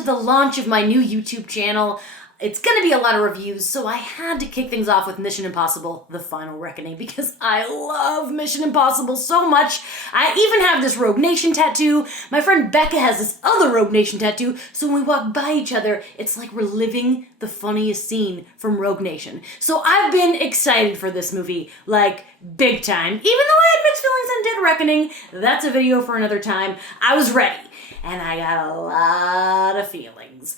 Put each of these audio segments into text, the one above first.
to the launch of my new YouTube channel. It's gonna be a lot of reviews, so I had to kick things off with Mission Impossible: The Final Reckoning because I love Mission Impossible so much. I even have this Rogue Nation tattoo. My friend Becca has this other Rogue Nation tattoo, so when we walk by each other, it's like we're living the funniest scene from Rogue Nation. So I've been excited for this movie, like, big time. Even though I had mixed feelings on Dead Reckoning, that's a video for another time. I was ready, and I got a lot of feelings.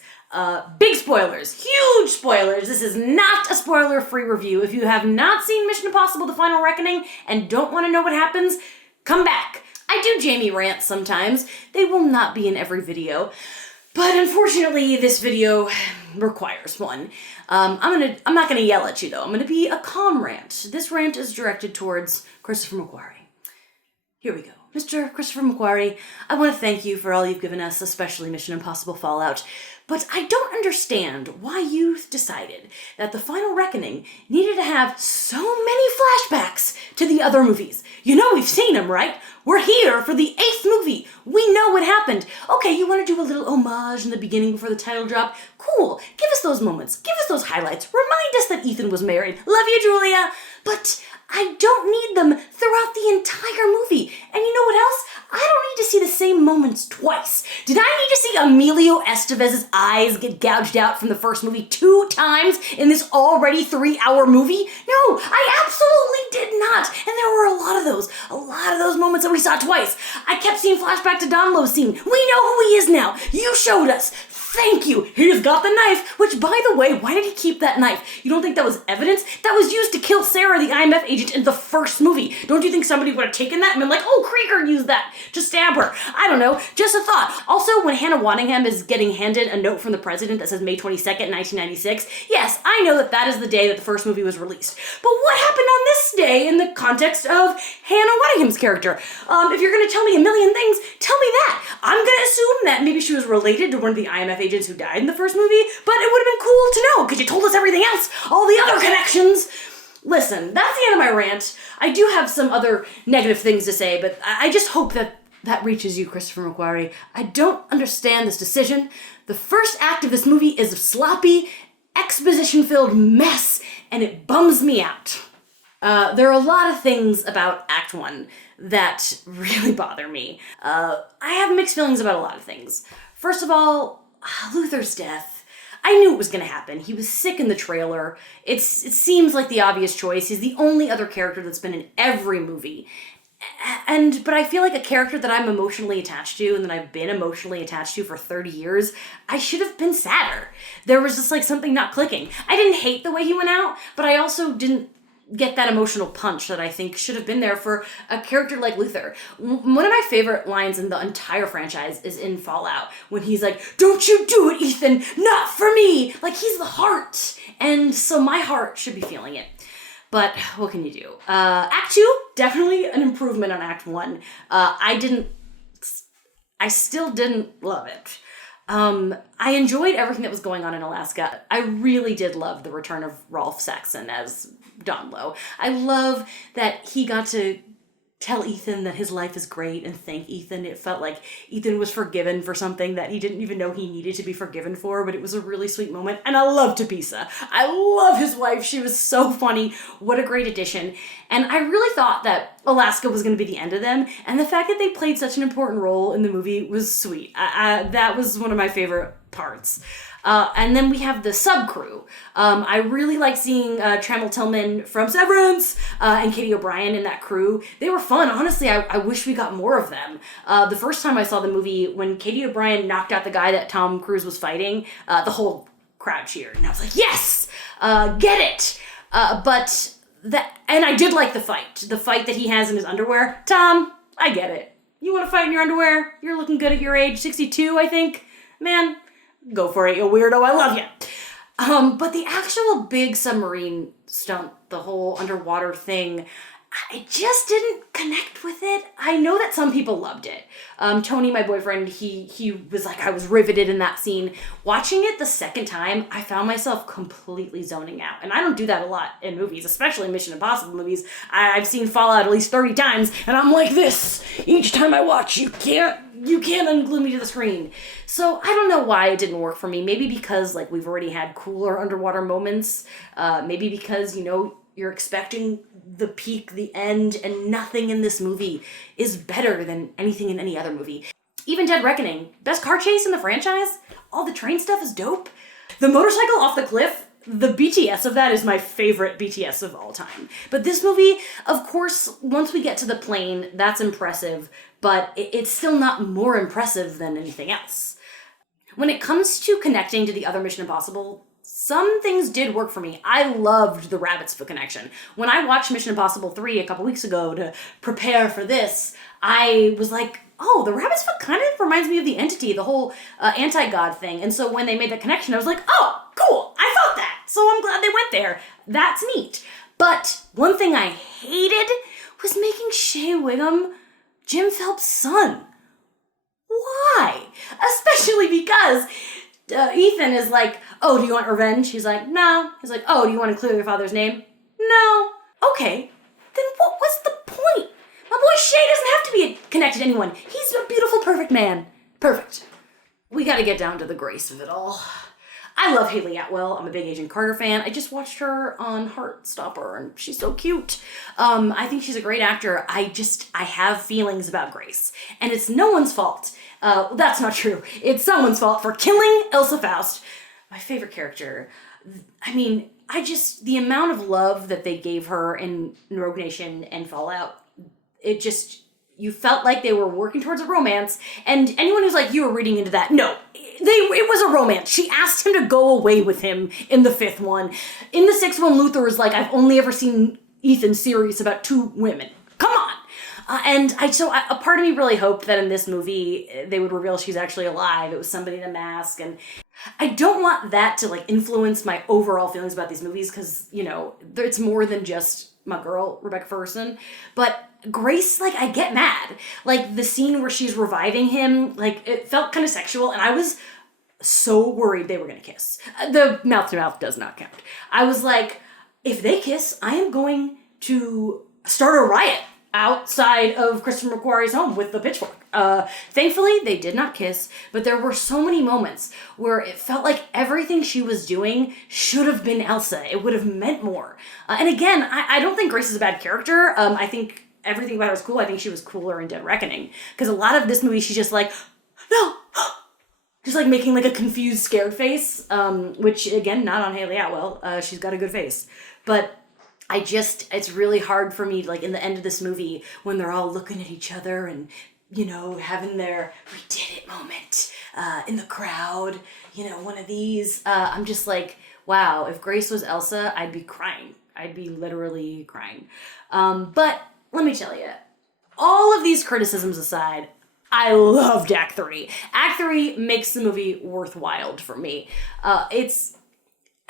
Big spoilers, huge spoilers. This is not a spoiler-free review. If you have not seen Mission Impossible: The Final Reckoning and don't want to know what happens, come back. I do Jamie rants sometimes. They will not be in every video, but unfortunately this video requires one. I'm not gonna yell at you though. I'm gonna be a calm rant. This rant is directed towards Christopher McQuarrie. Here we go. Mr. Christopher McQuarrie, I want to thank you for all you've given us, especially Mission Impossible Fallout, but I don't understand why you decided that The Final Reckoning needed to have so many flashbacks to the other movies. You know we've seen them, right? We're here for the 8th movie. We know what happened. Okay, you want to do a little homage in the beginning before the title drop? Cool. Give us those moments. Give us those highlights. Remind us that Ethan was married. Love you, Julia. But I don't need them throughout the entire movie. And you know what else? I don't need to see the same moments twice. Did I need to see Emilio Estevez's eyes get gouged out from the first movie 2 times in this already 3-hour movie? No, I absolutely did not. And there were a lot of those moments that we saw twice. I kept seeing flashback to Don Lowe's scene. We know who he is now. You showed us. Thank you. He's got the knife, which, by the way, why did he keep that knife? You don't think that was evidence? That was used to kill Sarah, the IMF agent, in the first movie. Don't you think somebody would have taken that and been like, oh, Krieger used that to stab her? I don't know. Just a thought. Also, when Hannah Waddingham is getting handed a note from the president that says May 22nd, 1996, yes, I know that is the day that the first movie was released. But what happened on this day in the context of Hannah Waddingham's character? If you're going to tell me a million things, tell me that. I'm going to assume that maybe she was related to one of the IMF agents who died in the first movie, but it would have been cool to know because you told us everything else, all the other connections. Listen, that's the end of my rant. I do have some other negative things to say, but I just hope that reaches you, Christopher McQuarrie. I don't understand this decision. The first act of this movie is a sloppy, exposition-filled mess, and it bums me out. There are a lot of things about Act 1 that really bother me. I have mixed feelings about a lot of things. First of all, Luther's death. I knew it was going to happen. He was sick in the trailer. It seems like the obvious choice. He's the only other character that's been in every movie. But I feel like a character that I'm emotionally attached to and that I've been emotionally attached to for 30 years, I should have been sadder. There was just like something not clicking. I didn't hate the way he went out, but I also didn't get that emotional punch that I think should have been there for a character like Luther. One of my favorite lines in the entire franchise is in Fallout, when he's like, "Don't you do it, Ethan, not for me." Like, he's the heart, and so my heart should be feeling it. But what can you do? Act 2, definitely an improvement on Act 1. I still didn't love it. I enjoyed everything that was going on in Alaska. I really did love the return of Rolf Saxon as Don Lowe. I love that he got to tell Ethan that his life is great and thank Ethan. It felt like Ethan was forgiven for something that he didn't even know he needed to be forgiven for, but it was a really sweet moment. And I love Topisa. I love his wife. She was so funny. What a great addition. And I really thought that Alaska was going to be the end of them, and the fact that they played such an important role in the movie was sweet. That was one of my favorite parts. And then we have the sub-crew. I really like seeing Trammell Tillman from Severance and Katie O'Brien in that crew. They were fun. Honestly, I wish we got more of them. The first time I saw the movie, when Katie O'Brien knocked out the guy that Tom Cruise was fighting, the whole crowd cheered. And I was like, yes! Get it! And I did like the fight that he has in his underwear. Tom, I get it. You want to fight in your underwear? You're looking good at your age, 62, I think. Man, go for it, you weirdo. I love you. But the actual big submarine stunt, the whole underwater thing, I just didn't connect with it. I know that some people loved it. Tony, my boyfriend, he was like, I was riveted in that scene. Watching it the second time, I found myself completely zoning out. And I don't do that a lot in movies, especially Mission Impossible movies. I've seen Fallout at least 30 times, and I'm like this. Each time I watch, you can't you can't unglue me to the screen. So I don't know why it didn't work for me. Maybe because like we've already had cooler underwater moments. Maybe because, you know, you're expecting the peak, the end, and nothing in this movie is better than anything in any other movie. Even Dead Reckoning, best car chase in the franchise. All the train stuff is dope. The motorcycle off the cliff, the BTS of that is my favorite BTS of all time. But this movie, of course, once we get to the plane, that's impressive, but it's still not more impressive than anything else. When it comes to connecting to the other Mission Impossible, some things did work for me. I loved the rabbit's foot connection. When I watched Mission Impossible 3 a couple weeks ago to prepare for this, I was like, oh, the rabbit's foot kind of reminds me of the Entity, the whole anti-god thing. And so when they made that connection, I was like, oh, cool, I thought that. So I'm glad they went there. That's neat. But one thing I hated was making Shea Wiggum Jim Phelps' son. Why? Especially because Ethan is like, oh, do you want revenge? He's like, no. He's like, oh, do you want to clear your father's name? No. Okay, then what was the point? My boy Shay doesn't have to be connected to anyone. He's a beautiful, perfect man. Perfect. We gotta get down to the grace of it all. I love Haley Atwell. I'm a big Agent Carter fan. I just watched her on Heartstopper, and she's so cute. I think she's a great actor. I have feelings about Grace. And it's no one's fault. That's not true. It's someone's fault for killing Elsa Faust, my favorite character. I mean, the amount of love that they gave her in Rogue Nation and Fallout, you felt like they were working towards a romance, and anyone who's like, you were reading into that, no, it was a romance. She asked him to go away with him in the 5th one. In the 6th one, Luther was like, I've only ever seen Ethan serious about 2 women. Come on! A part of me really hoped that in this movie, they would reveal she's actually alive. It was somebody in a mask, and I don't want that to, like, influence my overall feelings about these movies, because, you know, it's more than just my girl, Rebecca Ferguson, but Grace, like, I get mad. Like, the scene where she's reviving him, like, it felt kind of sexual, and I was so worried they were gonna kiss. The mouth-to-mouth does not count. I was like, if they kiss, I am going to start a riot outside of Christopher McQuarrie's home with the pitchfork. Thankfully, they did not kiss, but there were so many moments where it felt like everything she was doing should have been Elsa. It would have meant more. And again, I don't think Grace is a bad character. I think everything about her was cool. I think she was cooler in Dead Reckoning. Because a lot of this movie, she's just like, no! Just like making like a confused, scared face, which again, not on Haley Atwell. She's got a good face. But it's really hard for me, like in the end of this movie, when they're all looking at each other and, you know, having their we did it moment in the crowd, you know, one of these. I'm just like, wow, if Grace was Elsa, I'd be crying. I'd be literally crying. But let me tell you, all of these criticisms aside, I loved Act 3. Act 3 makes the movie worthwhile for me. It's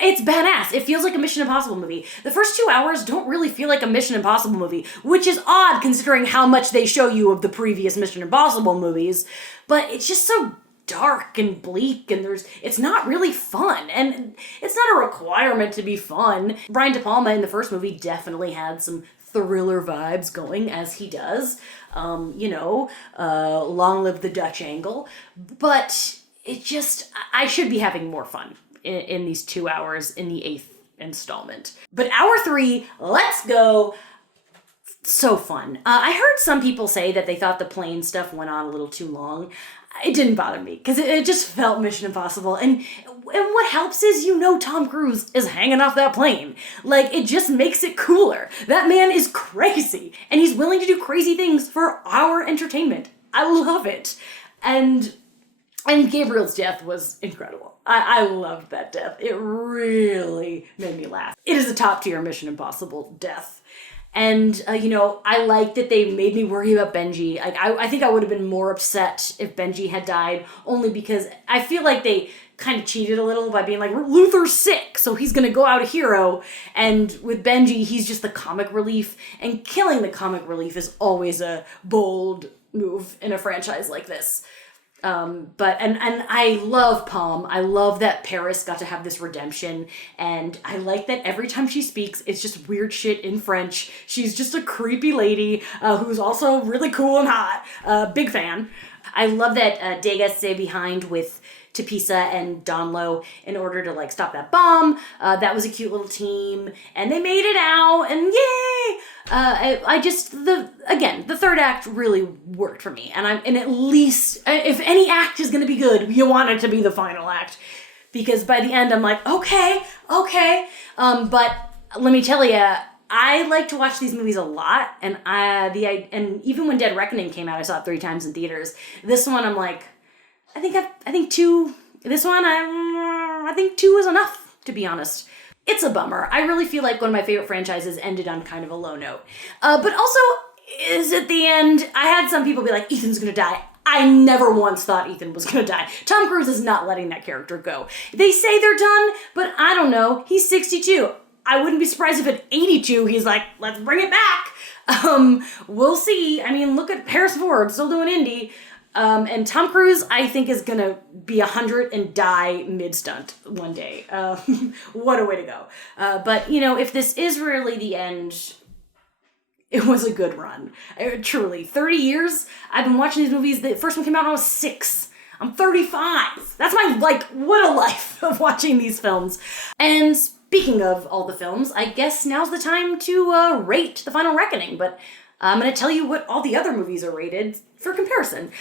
badass. It feels like a Mission Impossible movie. The first 2 hours don't really feel like a Mission Impossible movie, which is odd considering how much they show you of the previous Mission Impossible movies, but it's just so dark and bleak, and it's not really fun, and it's not a requirement to be fun. Brian De Palma in the first movie definitely had some thriller vibes going, as he does. Long live the Dutch angle, but I should be having more fun in these 2 hours in the 8th installment. But hour 3, let's go. So fun. I heard some people say that they thought the plane stuff went on a little too long. It didn't bother me, because it just felt Mission Impossible. And what helps is, Tom Cruise is hanging off that plane. Like, it just makes it cooler. That man is crazy, and he's willing to do crazy things for our entertainment. I love it. And Gabriel's death was incredible. I loved that death. It really made me laugh. It is a top tier Mission Impossible death. And, I like that they made me worry about Benji. Like, I think I would have been more upset if Benji had died, only because I feel like they kind of cheated a little by being like, Luther's sick, so he's gonna go out a hero. And with Benji, he's just the comic relief, and killing the comic relief is always a bold move in a franchise like this. And I love Palm. I love that Paris got to have this redemption, and I like that every time she speaks, it's just weird shit in French. She's just a creepy lady who's also really cool and hot. Big fan. I love that Degas stayed behind with Tapisa and Donlo in order to like stop that bomb. That was a cute little team, and they made it out, and yay! The third act really worked for me, and at least if any act is gonna be good, you want it to be the final act, because by the end I'm like, okay. But let me tell you, I like to watch these movies a lot, and even when Dead Reckoning came out, I saw it 3 times in theaters. This one, I'm like, I think 2. This one, I think 2 is enough, to be honest. It's a bummer. I really feel like one of my favorite franchises ended on kind of a low note. But also, is at the end, I had some people be like, Ethan's gonna die. I never once thought Ethan was gonna die. Tom Cruise is not letting that character go. They say they're done, but I don't know. He's 62. I wouldn't be surprised if at 82 he's like, let's bring it back. We'll see. I mean, look at Harrison Ford, still doing indie. And Tom Cruise, I think, is gonna be 100 and die mid-stunt one day. What a way to go. But, if this is really the end, it was a good run. Truly. 30 years, I've been watching these movies. The first one came out when I was 6. I'm 35. That's what a life of watching these films. And speaking of all the films, I guess now's the time to rate The Final Reckoning, but I'm going to tell you what all the other movies are rated for comparison.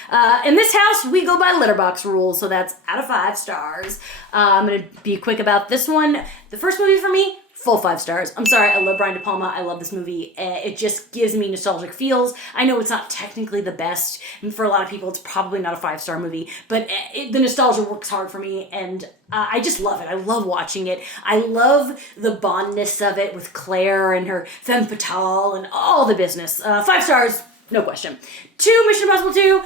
In this house, we go by Letterboxd rules, so that's out of 5 stars. I'm going to be quick about this one. The first movie for me, full 5 stars. I'm sorry, I love Brian De Palma. I love this movie. It just gives me nostalgic feels. I know it's not technically the best, and for a lot of people, it's probably not a 5-star movie, but the nostalgia works hard for me, and I just love it. I love watching it. I love the bondness of it with Claire and her femme fatale and all the business. 5 stars, no question. 2, Mission Impossible 2.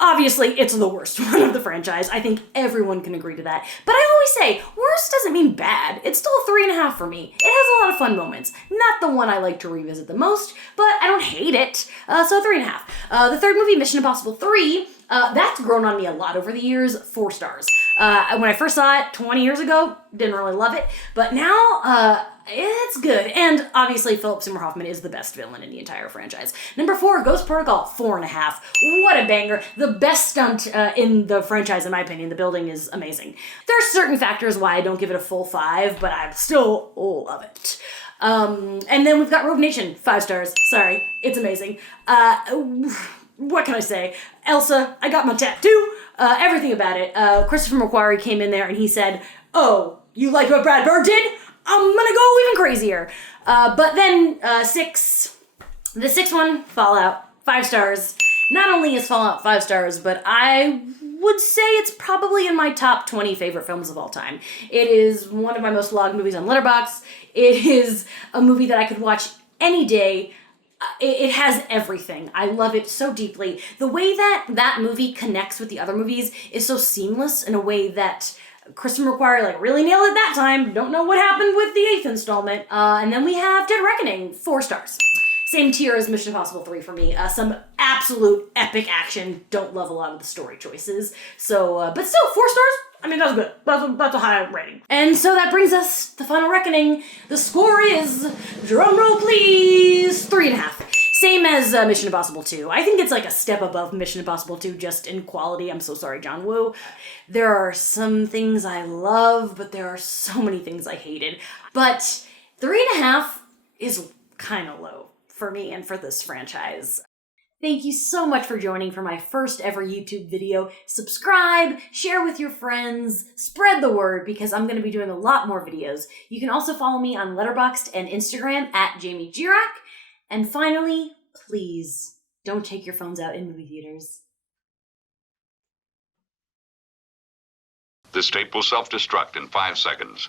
Obviously, it's the worst one of the franchise. I think everyone can agree to that. But I always say, worst doesn't mean bad. It's still a 3.5 for me. It has a lot of fun moments. Not the one I like to revisit the most, but I don't hate it. So 3.5. The third movie, Mission Impossible 3, that's grown on me a lot over the years. 4 stars. When I first saw it 20 years ago, didn't really love it. But now, it's good. And obviously, Philip Seymour Hoffman is the best villain in the entire franchise. Number 4, Ghost Protocol, 4.5. What a banger. The best stunt in the franchise, in my opinion. The building is amazing. There are certain factors why I don't give it a full 5, but I still love it. And then we've got Rogue Nation, 5 stars. Sorry, it's amazing. What can I say? Elsa, I got my tattoo. Everything about it. Christopher McQuarrie came in there and he said, "Oh, you like what Brad Bird did? I'm gonna go even crazier." But then 6, the 6th one, Fallout, 5 stars. Not only is Fallout 5 stars, but I would say it's probably in my top 20 favorite films of all time. It is one of my most logged movies on Letterboxd. It is a movie that I could watch any day. It has everything. I love it so deeply. The way that movie connects with the other movies is so seamless in a way that Christopher McQuarrie really nailed it that time. Don't know what happened with the 8th installment. And then we have Dead Reckoning, 4 stars. Same tier as Mission Impossible 3 for me. Some absolute epic action. Don't love a lot of the story choices. So, but still, 4 stars? I mean, that's good. That's a high rating. And so that brings us to Final Reckoning. The score is, drumroll please, 3.5. Same as Mission Impossible 2. I think it's a step above Mission Impossible 2 just in quality. I'm so sorry, John Woo. There are some things I love, but there are so many things I hated. But 3.5 is kind of low for me and for this franchise. Thank you so much for joining for my first ever YouTube video. Subscribe, share with your friends, spread the word because I'm going to be doing a lot more videos. You can also follow me on Letterboxd and Instagram at Jamie Jirak. And finally, please don't take your phones out in movie theaters. This tape will self-destruct in 5 seconds.